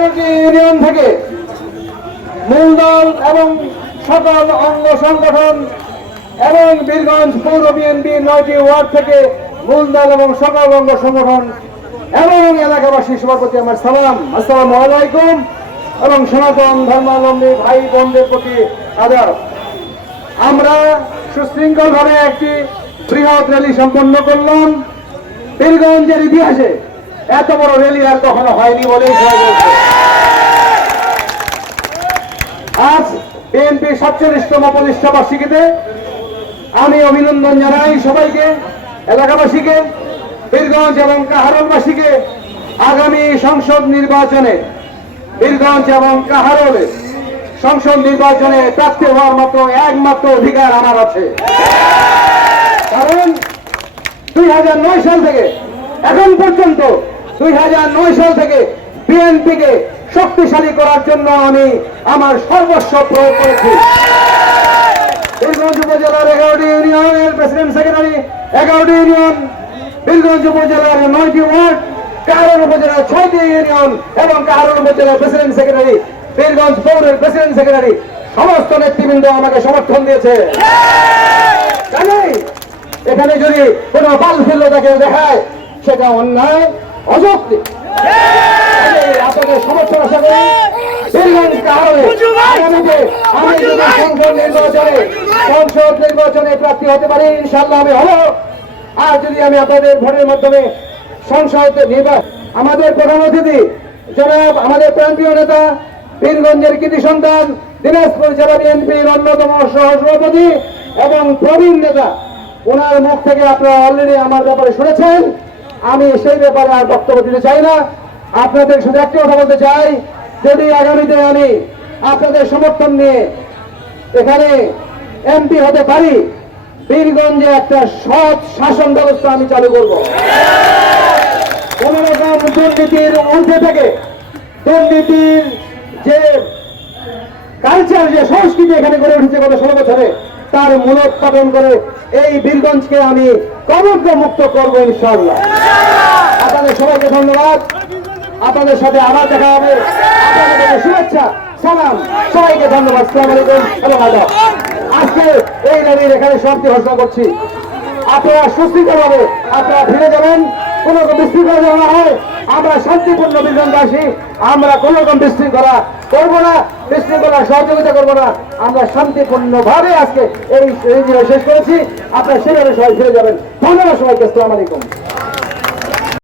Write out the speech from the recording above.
এগারোটি ইউনিয়ন থেকে মূলদল এবং সকল অঙ্গ সংগঠন এবং বীরগঞ্জ পৌর বিএনপি নয়টি ওয়ার্ড থেকে মূলদল এবং সকল অঙ্গ সংগঠন এবং এলাকাবাসী সবার প্রতি আমার সালাম। আসসালামু আলাইকুম এবং সনাতন ধর্মাবলম্বী ভাই বোনদের প্রতি আদর। আমরা সুশৃঙ্খলভাবে একটি বৃহৎ র্যালি সম্পন্ন করলাম। বীরগঞ্জের ইতিহাসে এত বড় র্যালি আর কখনো হয়নি বলেই আজ বিএনপি সাতচল্লিশতম প্রতিষ্ঠা বার্ষিকীতে আমি অভিনন্দন জানাই সবাইকে, এলাকাবাসীকে, বীরগঞ্জ এবং কাহারলবাসীকে আগামী সংসদ নির্বাচনে, বীরগঞ্জ এবং কাহারলে সংসদ নির্বাচনে প্রার্থী হওয়ার মতো একমাত্র অধিকার আমার আছে। কারণ দুই হাজার নয় সাল থেকে এখন পর্যন্ত দুই হাজার নয় সাল থেকে বিএনপিকে শক্তিশালী করার জন্য আমি আমার সর্বস্ব প্রয়োগ করেছি। এগারোটি নয়টি ছয়টি ইউনিয়ন এবং প্রেসিডেন্ট, সেক্রেটারি প্রেসিডেন্ট আমাকে সমর্থন দিয়েছে। এখানে যদি কোনো বালফিল্যতা তাকে দেখায়, সেটা অন্যায়। আপনাদের সমর্থন আশা করি সংসদ নির্বাচনে প্রার্থী হতে পারি ইনশাল্লাহ আমি হব। আর যদি আমি আপনাদের ভোটের মাধ্যমে সংসদ নির্বাচন আমাদের প্রধান অতিথি জনাব আমাদের প্রান্তীয় নেতা বীরগঞ্জের কৃতি সন্তান দিনাজপুর জেলা বিএনপির অন্যতম সহসভাপতি এবং প্রবীণ নেতা ওনার মুখ থেকে আপনারা অলরেডি আমার ব্যাপারে শুনেছেন। আমি সেই ব্যাপারে আর বক্তব্য দিতে চাই না। আপনাদের শুধু একটি কথা বলতে চাই, যদি আগামীতে আমি আপনাদের সমর্থন নিয়ে এখানে এমপি হতে পারি, বীরগঞ্জে একটা সৎ শাসন ব্যবস্থা আমি চালু করব। কোন রকম দুর্নীতির ঊর্ধ্বে থেকে দুর্নীতির যে কালচার যে সংস্কৃতি এখানে গড়ে উঠেছে গত ষোলো বছরে, তার মূলোৎপাদন করে এই বীরগঞ্জকে আমি কমর্দ মুক্ত করব ইনশাআল্লাহ। আপনাদের সবাইকে ধন্যবাদ। আপনাদের সাথে আবার দেখা হবে। আপনাদের শুভেচ্ছা, সালাম। সবাইকে ধন্যবাদ। সালাম আলাইকুম। এবং আদাব আজকে এই র্যালির এখানে সমাপ্তি ঘোষণা করছি। আপনারা সুস্থিরভাবে আপনারা ফিরে যাবেন। কোন রকম বিশৃঙ্খলা না হয়। আমরা শান্তিপূর্ণ বীরগঞ্জবাসী আমরা কোন রকম বিশৃঙ্খলা করব না, বিশৃঙ্খলা সহযোগিতা করব না। আমরা শান্তিপূর্ণ ভাবে আজকে এই শেষ করেছি। আপনারা সেভাবে সবাই ফিরে যাবেন। ধন্যবাদ সবাইকে। আসসালামু আলাইকুম।